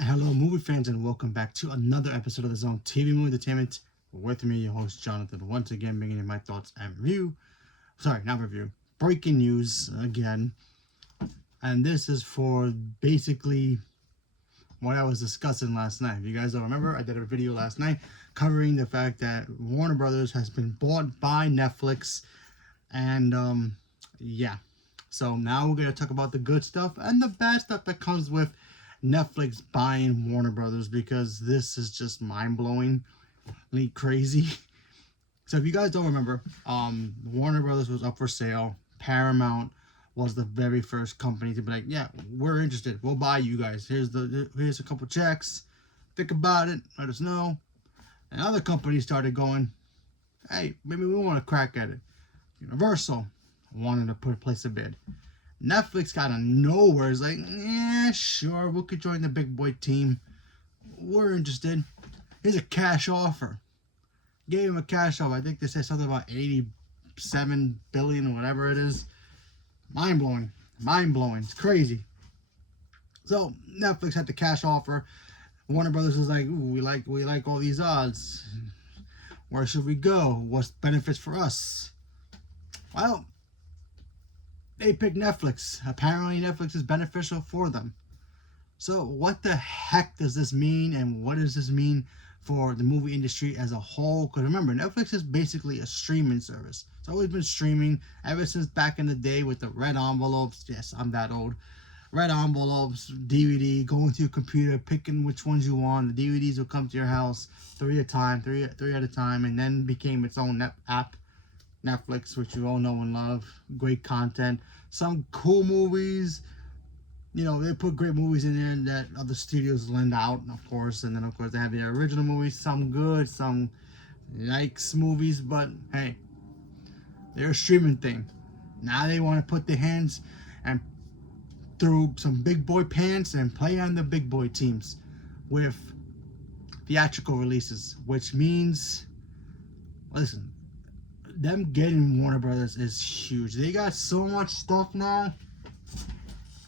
Hello, movie fans, and welcome back to another episode of the Zone TV Movie Entertainment. With me, your host Jonathan, once again bringing in my thoughts and review. Sorry, not review. Breaking news again, and this is for basically what I was discussing last night. If you guys don't remember, I did a video last night covering the fact that Warner Brothers has been bought by Netflix, and yeah. So now we're gonna talk about the good stuff and the bad stuff that comes with Netflix buying Warner Brothers, because this is just mind-blowingly crazy. So if you guys don't remember, Warner Brothers was up for sale. Paramount was the very first company to be like, yeah, we're interested. We'll buy you guys. Here's a couple checks. Think about it. Let us know. And other companies started going, hey, maybe we want to crack at it. Universal wanted to place a bid. Netflix got out of nowhere. It's like, yeah, sure, we could join the big boy team. We're interested. Here's a cash offer. Gave him a cash offer. I think they said something about 87 billion or whatever it is. Mind blowing. Mind blowing. It's crazy. So Netflix had the cash offer. Warner Brothers was like, ooh, we like all these odds. Where should we go? What's benefits for us? Well, they picked Netflix. Apparently Netflix is beneficial for them. So what the heck does this mean, and what does this mean for the movie industry as a whole? Because remember, Netflix is basically a streaming service. It's always been streaming ever since back in the day with the red envelopes. Yes, I'm that old. Red envelopes, DVD, going to your computer, picking which ones you want. The DVDs will come to your house three at a time, and then became its own app. Netflix, which you all know and love. Great content, some cool movies. They put great movies in there that other studios lend out, of course. And then, of course, they have the original movies, some good, some yikes movies. But hey, they're a streaming thing. Now they want to put their hands and through some big boy pants and play on the big boy teams with theatrical releases, which means, listen, them getting Warner Brothers is huge. They got so much stuff now.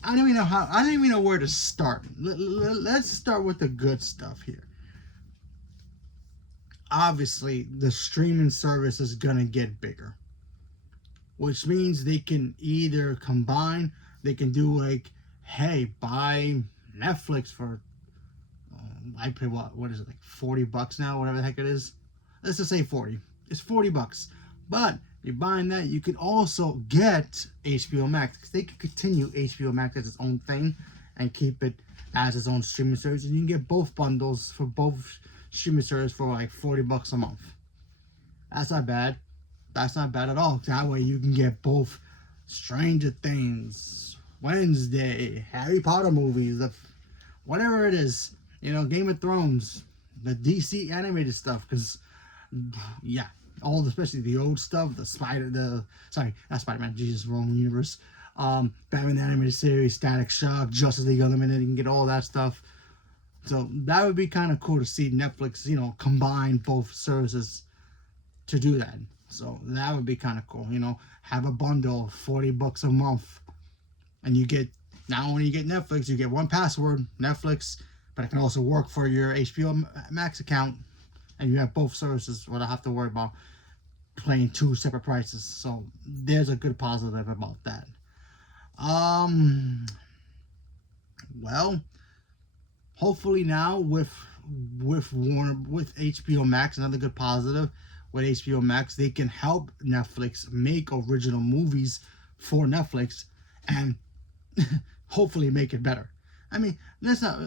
I don't even know where to start. Let's start with the good stuff here. Obviously, the streaming service is gonna get bigger, which means they can either combine. They can do like, hey, buy Netflix for I pay what is it, like $40 now, whatever the heck it is. Let's just say 40. It's $40. But you're buying that, you can also get HBO Max, because they can continue HBO Max as its own thing and keep it as its own streaming service, and you can get both bundles for both streaming services for like $40 a month. That's not bad. That's not bad at all. That way you can get both Stranger Things, Wednesday, Harry Potter movies, whatever it is, Game of Thrones, the DC animated stuff, because yeah, especially the old stuff, not Spider-Man, Jesus, wrong universe. Batman animated series, Static Shock, Justice League Unlimited, you can get all that stuff. So that would be kind of cool to see Netflix, combine both services to do that. So that would be kind of cool, have a bundle, $40 a month, and you get, not only you get Netflix, you get one password, Netflix, but it can also work for your HBO Max account, and you have both services without have to worry about paying two separate prices. So there's a good positive about that. Well, hopefully now with HBO Max, another good positive with HBO Max, they can help Netflix make original movies for Netflix and hopefully make it better. I mean, let's not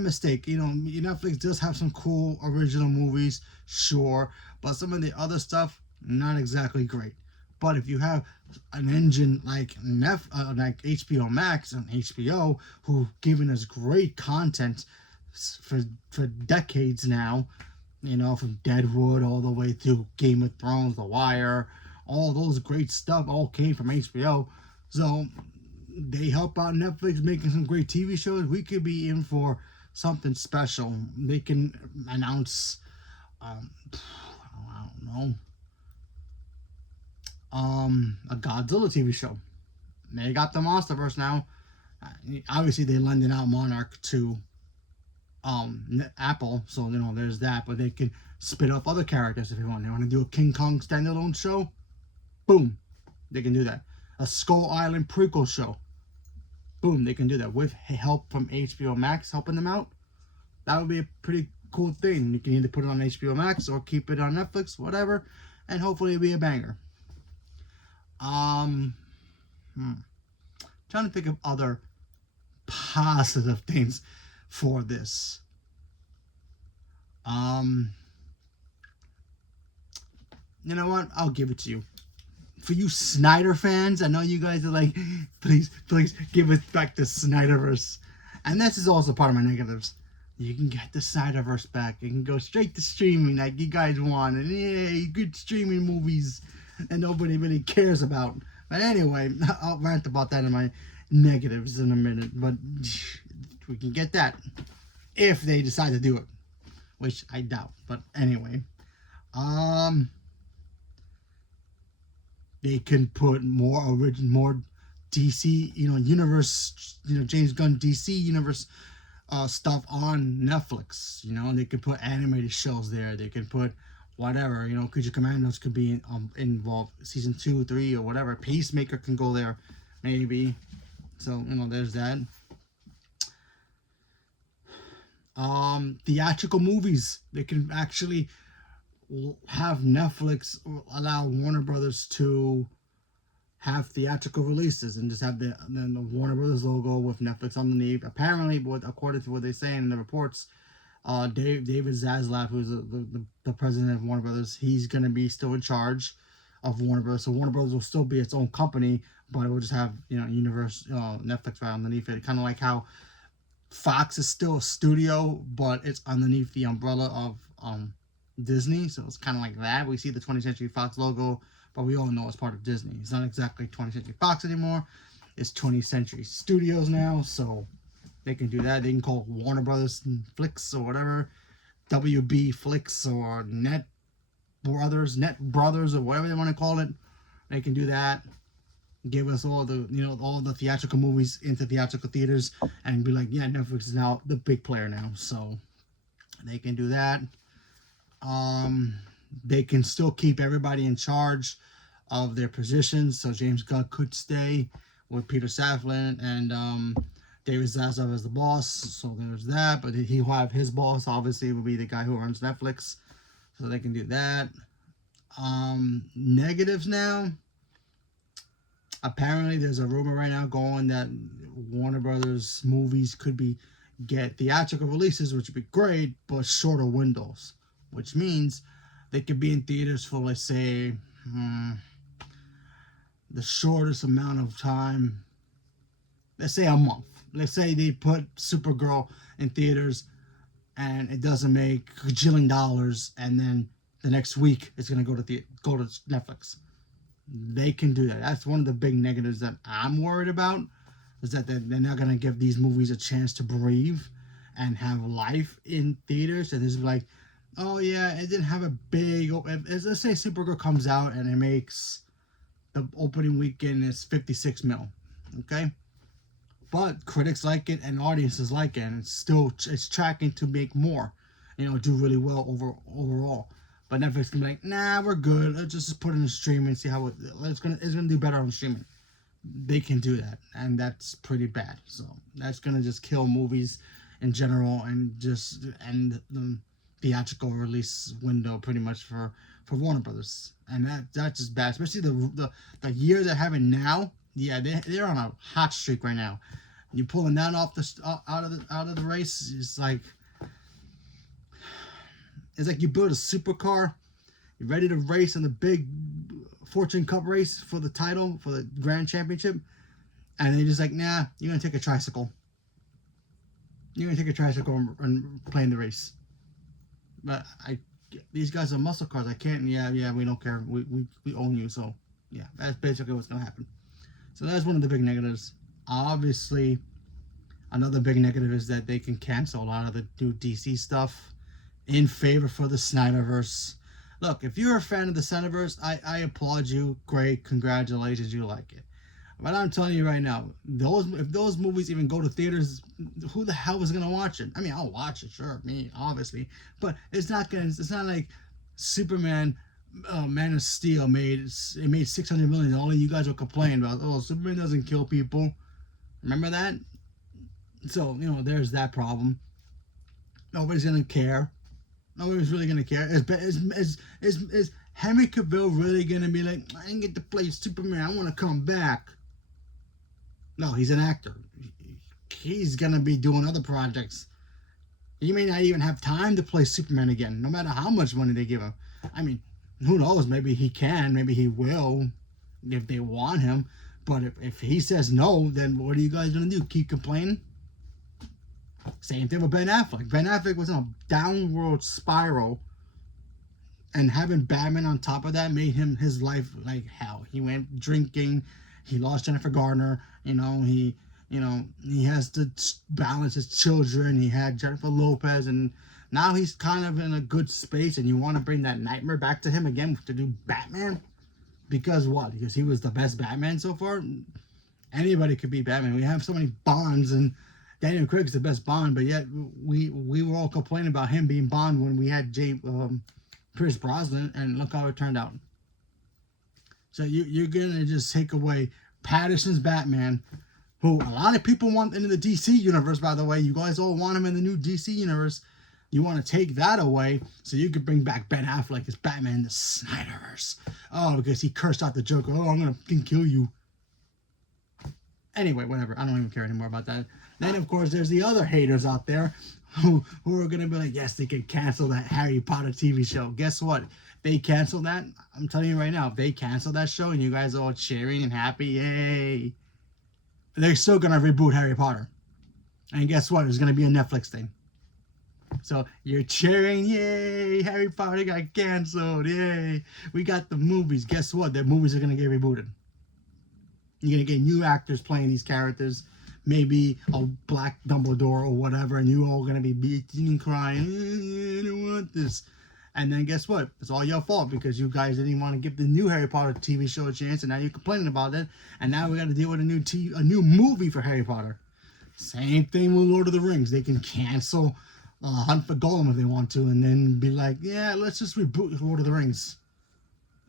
mistake. Netflix does have some cool original movies, sure, but some of the other stuff not exactly great. But if you have an engine like like HBO Max and HBO, who've given us great content for decades now, from Deadwood all the way through Game of Thrones, The Wire, all those great stuff all came from HBO. So they help out Netflix making some great TV shows. We could be in for something special. They can announce, I don't know, a Godzilla TV show. They got the MonsterVerse now. Obviously, they're lending out Monarch 2 Apple, so there's that. But they can spin off other characters if they want. They want to do a King Kong standalone show, boom, they can do that. A Skull Island prequel show, boom, they can do that with help from HBO Max helping them out. That would be a pretty cool thing. You can either put it on HBO Max or keep it on Netflix, whatever, and hopefully it'll be a banger. Trying to think of other positive things for this. You know what? I'll give it to you. For you Snyder fans, I know you guys are like, please give us back the Snyderverse. And this is also part of my negatives. You can get the Snyderverse back. You can go straight to streaming like you guys want. And yay, good streaming movies that nobody really cares about. But anyway, I'll rant about that in my negatives in a minute. But we can get that if they decide to do it, which I doubt. But anyway, they can put more DC, universe, James Gunn DC universe stuff on Netflix. They could put animated shows there. They can put whatever. Creature Commandos could be involved, season 2, 3, or whatever. Peacemaker can go there, maybe. So there's that. Theatrical movies. They can actually have Netflix allow Warner Brothers to have theatrical releases and just have the Warner Brothers logo with Netflix underneath. Apparently, according to what they're saying in the reports, David Zaslav, who's the president of Warner Brothers, he's going to be still in charge of Warner Brothers. So Warner Brothers will still be its own company, but it will just have Netflix right underneath it. Kind of like how Fox is still a studio, but it's underneath the umbrella of Disney. So it's kind of like that. We see the 20th Century Fox logo, but we all know it's part of Disney. It's not exactly 20th Century Fox anymore. It's 20th Century Studios now, so they can do that. They can call it Warner Brothers Flicks or whatever, WB Flicks or Net Brothers or whatever they want to call it. They can do that. Give us all the theatrical movies into theatrical theaters and be like, yeah, Netflix is now the big player now. So they can do that. They can still keep everybody in charge of their positions. So James Gunn could stay with Peter Safran and David Zaslav as the boss. So there's that. But he'll have his boss, obviously, will be the guy who runs Netflix. So they can do that. Negatives now. Apparently, there's a rumor right now going that Warner Brothers movies could get theatrical releases, which would be great, but shorter windows. Which means they could be in theaters for, let's say, the shortest amount of time. Let's say a month. Let's say they put Supergirl in theaters and it doesn't make a gajillion dollars, and then the next week it's going to go to Netflix. They can do that. That's one of the big negatives that I'm worried about, is that they're not going to give these movies a chance to breathe and have life in theaters. And it's like, oh yeah, it didn't have a big... Let's say Supergirl comes out and it makes... The opening weekend is 56 mil. Okay? But critics like it and audiences like it. And it's tracking to make more. Do really well overall. But Netflix can be like, nah, we're good. Let's just put it in streaming and see how it's gonna do better on streaming. They can do that, and that's pretty bad. So that's gonna just kill movies in general and just end the theatrical release window pretty much for Warner Brothers. And that's just bad, especially the year they're having now. Yeah, they're on a hot streak right now. You pulling that off out of the race is like. It's like you build a supercar, you're ready to race in the big Fortune Cup race for the title, for the Grand Championship, and they're just like, nah, you're going to take a tricycle. You're going to take a tricycle and play in the race. But these guys are muscle cars. I can't, yeah, we don't care. We own you, so yeah, that's basically what's going to happen. So that's one of the big negatives. Obviously, another big negative is that they can cancel a lot of the new DC stuff in favor for the Snyderverse. Look, if you're a fan of the Snyderverse, I applaud you. Great, congratulations, you like it. But I'm telling you right now, if those movies even go to theaters, who the hell is gonna watch it? I mean, I'll watch it, sure, me obviously, but it's not gonna. It's not like Superman, Man of Steel made 600 million. All of you guys were complaining about, oh, Superman doesn't kill people. Remember that? So there's that problem. Nobody's gonna care. Nobody's really gonna care. Is Henry Cavill really gonna be like, I didn't get to play Superman, I want to come back? No, he's an actor. He's gonna be doing other projects. He may not even have time to play Superman again, no matter how much money they give him. I mean, who knows? Maybe he can. Maybe he will, if they want him. But if he says no, then what are you guys gonna do? Keep complaining? Same thing with Ben Affleck. Ben Affleck was in a downward spiral, and having Batman on top of that made his life like hell. He went drinking. He lost Jennifer Garner. He has to balance his children. He had Jennifer Lopez, and now he's kind of in a good space. And you want to bring that nightmare back to him again to do Batman? Because what? Because he was the best Batman so far? Anybody could be Batman. We have so many Bonds, and Daniel Craig's the best Bond, but yet we were all complaining about him being Bond when we had Pierce Brosnan, and look how it turned out. So you're gonna just take away Patterson's Batman, who a lot of people want into the DC universe, by the way. You guys all want him in the new DC universe. You want to take that away so you could bring back Ben Affleck as Batman in the Snyderverse. Oh, because he cursed out the Joker. Oh, I'm gonna fucking kill you. Anyway, whatever. I don't even care anymore about that. Then, of course, there's the other haters out there who are going to be like, yes, they can cancel that Harry Potter TV show. Guess what? They cancel that. I'm telling you right now, if they cancel that show and you guys are all cheering and happy, yay, they're still going to reboot Harry Potter. And guess what? It's going to be a Netflix thing. So you're cheering, yay, Harry Potter got canceled, yay. We got the movies. Guess what? The movies are going to get rebooted. You're going to get new actors playing these characters. Maybe a black Dumbledore or whatever, and you're all going to be beating and crying, I don't want this. And then guess what? It's all your fault because you guys didn't want to give the new Harry Potter TV show a chance, and now you're complaining about it. And now we got to deal with a new movie for Harry Potter. Same thing with Lord of the Rings. They can cancel Hunt for Gollum if they want to, and then be like, yeah, let's just reboot Lord of the Rings.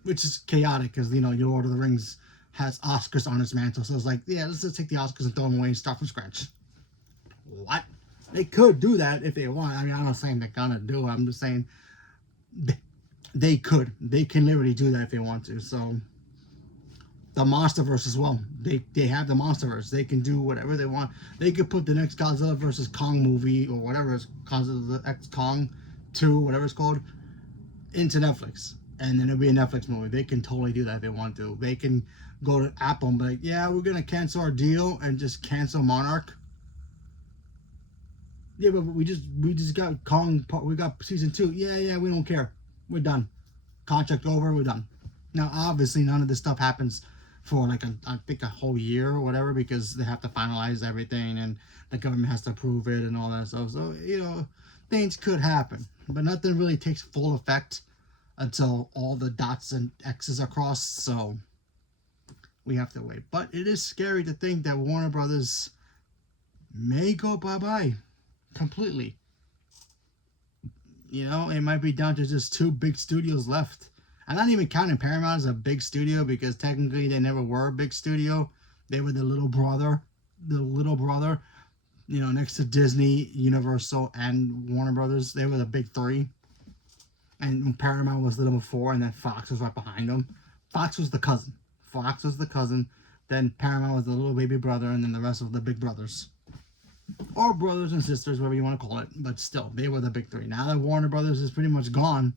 Which is chaotic because, your Lord of the Rings has Oscars on its mantle. So it's like, yeah, let's just take the Oscars and throw them away and start from scratch. What? They could do that if they want. I mean, I'm not saying they're gonna do it. I'm just saying they could. They can literally do that if they want to. So the Monsterverse as well. They have the Monsterverse. They can do whatever they want. They could put the next Godzilla vs. Kong movie or whatever it's Godzilla X Kong 2, whatever it's called, into Netflix. And then it'll be a Netflix movie. They can totally do that if they want to. They can go to Apple and be like, yeah, we're going to cancel our deal and just cancel Monarch. Yeah, but we just got Kong, we got season 2. Yeah, we don't care. We're done. Contract over, we're done. Now, obviously, none of this stuff happens for like, I think a whole year or whatever, because they have to finalize everything and the government has to approve it and all that stuff. So, things could happen. But nothing really takes full effect until all the dots and X's are crossed, so we have to wait. But it is scary to think that Warner Brothers may go bye-bye completely. It might be down to just 2 big studios left. I'm not even counting Paramount as a big studio because technically they never were a big studio. They were the little brother, next to Disney, Universal, and Warner Brothers. They were the big 3. And Paramount was the number 4, and then Fox was right behind them. Fox was the cousin. Then Paramount was the little baby brother, and then the rest of the big brothers. Or brothers and sisters, whatever you want to call it. But still, they were the big 3. Now that Warner Brothers is pretty much gone,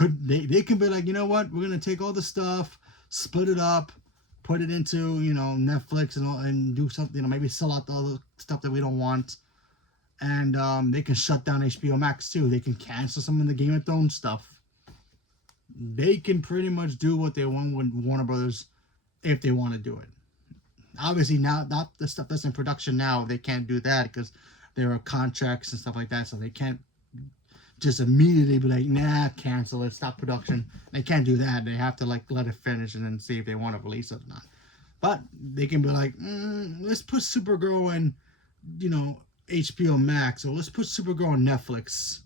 they can be like, you know what? We're going to take all the stuff, split it up, put it into, Netflix and do something, maybe sell out the other stuff that we don't want. And they can shut down HBO Max too. They can cancel some of the Game of Thrones stuff. They can pretty much do what they want with Warner Brothers if they want to do it. Obviously, now, not the stuff that's in production now, they can't do that because there are contracts and stuff like that. So they can't just immediately be like, nah, cancel it, stop production. They can't do that. They have to let it finish and then see if they want to release it or not. But they can be like, let's put Supergirl in, HBO Max, or let's put Supergirl on Netflix.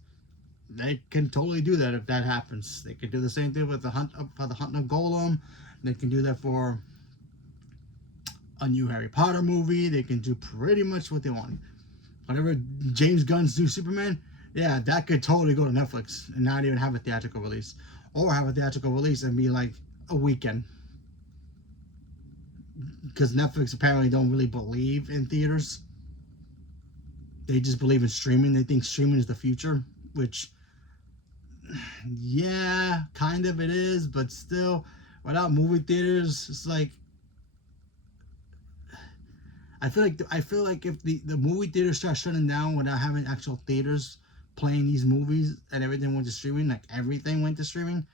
They can totally do that if that happens. They can do the same thing with the Hunt of Golem. They can do that for a new Harry Potter movie. They can do pretty much what they want. Whatever James Gunn's new Superman, yeah, that could totally go to Netflix and not even have a theatrical release. Or have a theatrical release and be like a weekend. Because Netflix apparently don't really believe in theaters. They just believe in streaming. They think streaming is the future, which, yeah, kind of it is, but still, without movie theaters, it's like, I feel like if the movie theaters start shutting down without having actual theaters playing these movies and everything went to streaming, like everything went to streaming,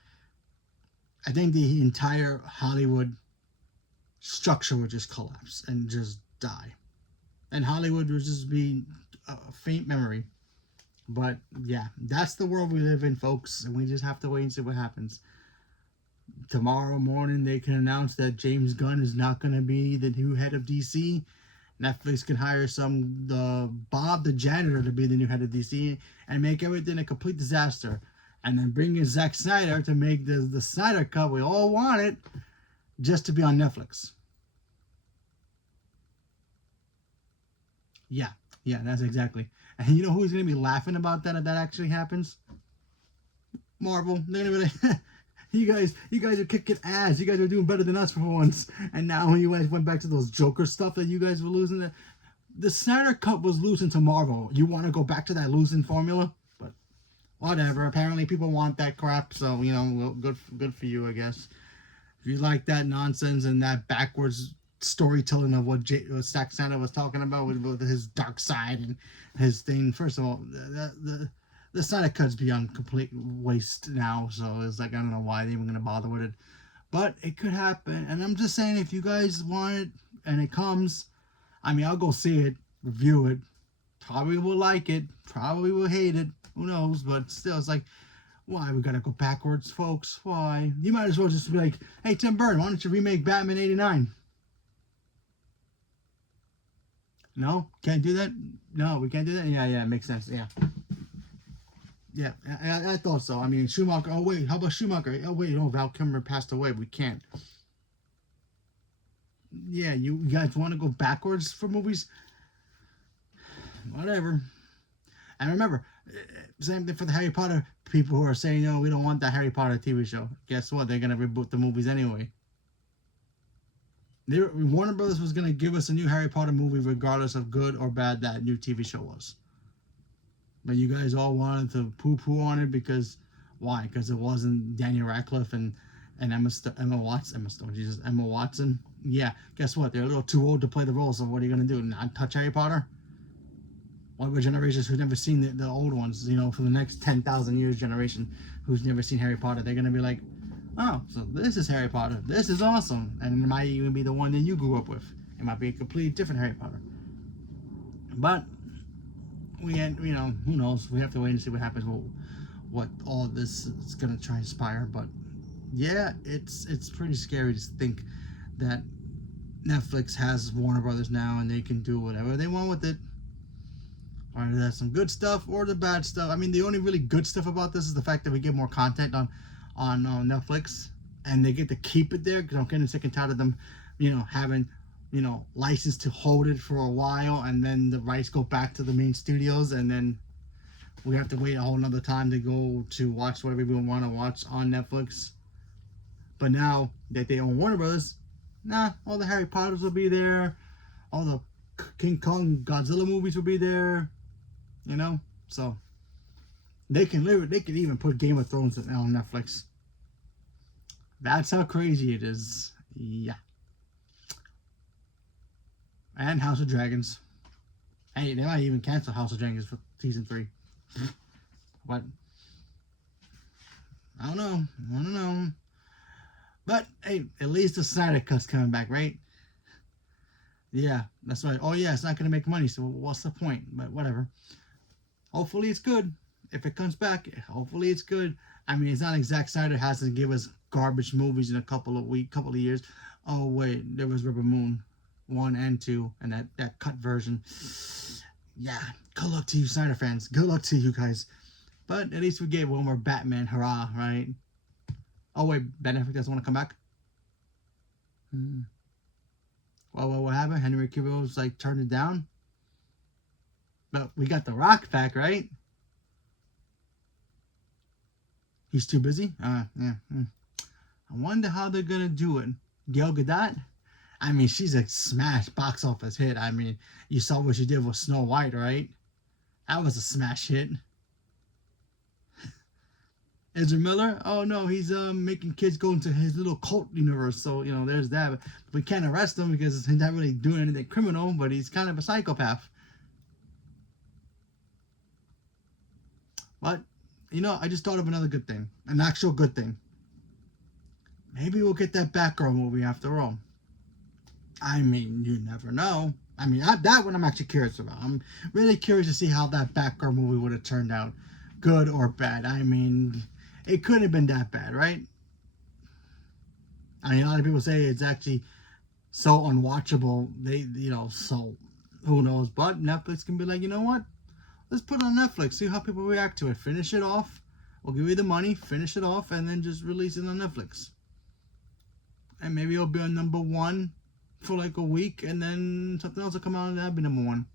I think the entire Hollywood structure would just collapse and just die. And Hollywood would just be a faint memory. But yeah, that's the world we live in, folks, and we just have to wait and see what happens. Tomorrow morning, they can announce that James Gunn is not going to be the new head of DC. Netflix can hire Bob the janitor to be the new head of DC and make everything a complete disaster. And then bring in Zack Snyder to make the Snyder Cut we all wanted just to be on Netflix. Yeah, that's exactly. And you know who's going to be laughing about that if that actually happens? Marvel. They're going to be like, you guys are kicking ass. You guys are doing better than us for once. And now you guys went back to those Joker stuff that you guys were losing. The Snyder Cut was losing to Marvel. You want to go back to that losing formula? But whatever. Apparently people want that crap. So, well, good for you, I guess. If you like that nonsense and that backwards storytelling of what Zack Snyder was talking about with his dark side and his thing, first of all, the Snyder Cut's beyond complete waste now, so it's like, I don't know why they're even going to bother with it. But it could happen, and I'm just saying, if you guys want it, and it comes, I'll go see it, review it, probably will like it, probably will hate it, who knows, but still, it's like, why we gotta go backwards, folks? Why? You might as well just be like, hey, Tim Burton, why don't you remake Batman 89? No? Can't do that? No, we can't do that? Yeah, it makes sense, yeah. Yeah, I thought so. Schumacher. Oh, wait, how about Schumacher? Oh, wait, Val Kilmer passed away. We can't. Yeah, you guys want to go backwards for movies? Whatever. And remember, same thing for the Harry Potter people who are saying, no, we don't want that Harry Potter TV show. Guess what? They're going to reboot the movies anyway. Warner Brothers was going to give us a new Harry Potter movie regardless of good or bad that new TV show was. But you guys all wanted to poo-poo on it because, why? Because it wasn't Daniel Radcliffe and Emma Watson. Yeah, guess what? They're a little too old to play the role, so what are you going to do? Not touch Harry Potter? What generations who've never seen the old ones, for the next 10,000 years generation who's never seen Harry Potter, they're going to be like, oh, so this is Harry Potter. This is awesome. And it might even be the one that you grew up with. It might be a completely different Harry Potter. But who knows? We have to wait and see what happens. What all of this is going to transpire. But yeah, it's pretty scary to think that Netflix has Warner Brothers now and they can do whatever they want with it. Or that's some good stuff or the bad stuff. The only really good stuff about this is the fact that we get more content on Netflix, and they get to keep it there, because I'm getting sick and tired of them, having, license to hold it for a while, and then the rights go back to the main studios, and then we have to wait a whole nother time to go to watch whatever we want to watch on Netflix. But now that they own Warner Brothers, all the Harry Potters will be there, all the King Kong Godzilla movies will be there, so they can even put Game of Thrones on Netflix. That's how crazy it is. Yeah. And House of Dragons. Hey, they might even cancel House of Dragons for season 3. What? I don't know. But hey, at least the Snyder Cut's coming back, right? Yeah, that's right. Oh yeah, it's not gonna make money, so what's the point? But whatever. Hopefully it's good. If it comes back, hopefully it's good. It's not like Zack Snyder has to give us garbage movies in a couple of years. Oh wait, there was Rebel Moon 1 and 2, and that cut version. Yeah, good luck to you Snyder fans. Good luck to you guys. But at least we gave one more Batman, hurrah, right? Oh wait, Ben Affleck doesn't want to come back? Well, what happened? Henry Cavill's like turned it down? But we got The Rock back, right? He's too busy? Yeah. I wonder how they're gonna do it. Gal Gadot? I mean, she's a smash box office hit. I mean, you saw what she did with Snow White, right? That was a smash hit. Ezra Miller? Oh no, he's making kids go into his little cult universe. So there's that. But we can't arrest him because he's not really doing anything criminal. But he's kind of a psychopath. But I just thought of another good thing, an actual good thing. Maybe we'll get that Batgirl movie after all. I mean, you never know. I mean, that one I'm actually curious about. I'm really curious to see how that Batgirl movie would have turned out, good or bad. I mean, it couldn't have been that bad, right? I mean, a lot of people say it's actually so unwatchable. So who knows? But Netflix can be like, you know what? Let's put it on Netflix. See how people react to it. Finish it off. We'll give you the money. Finish it off, and then just release it on Netflix. And maybe it'll be on #1 for like a week, and then something else will come out and that'll be #1.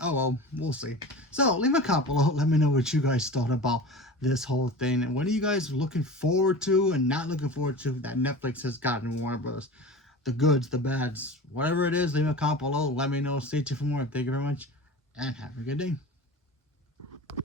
Oh well, we'll see. So leave a comment below. Let me know what you guys thought about this whole thing, and what are you guys looking forward to and not looking forward to that Netflix has gotten Warner Bros. The goods, the bads, whatever it is. Leave a comment below. Let me know. Stay tuned for more. Thank you very much, and have a good day.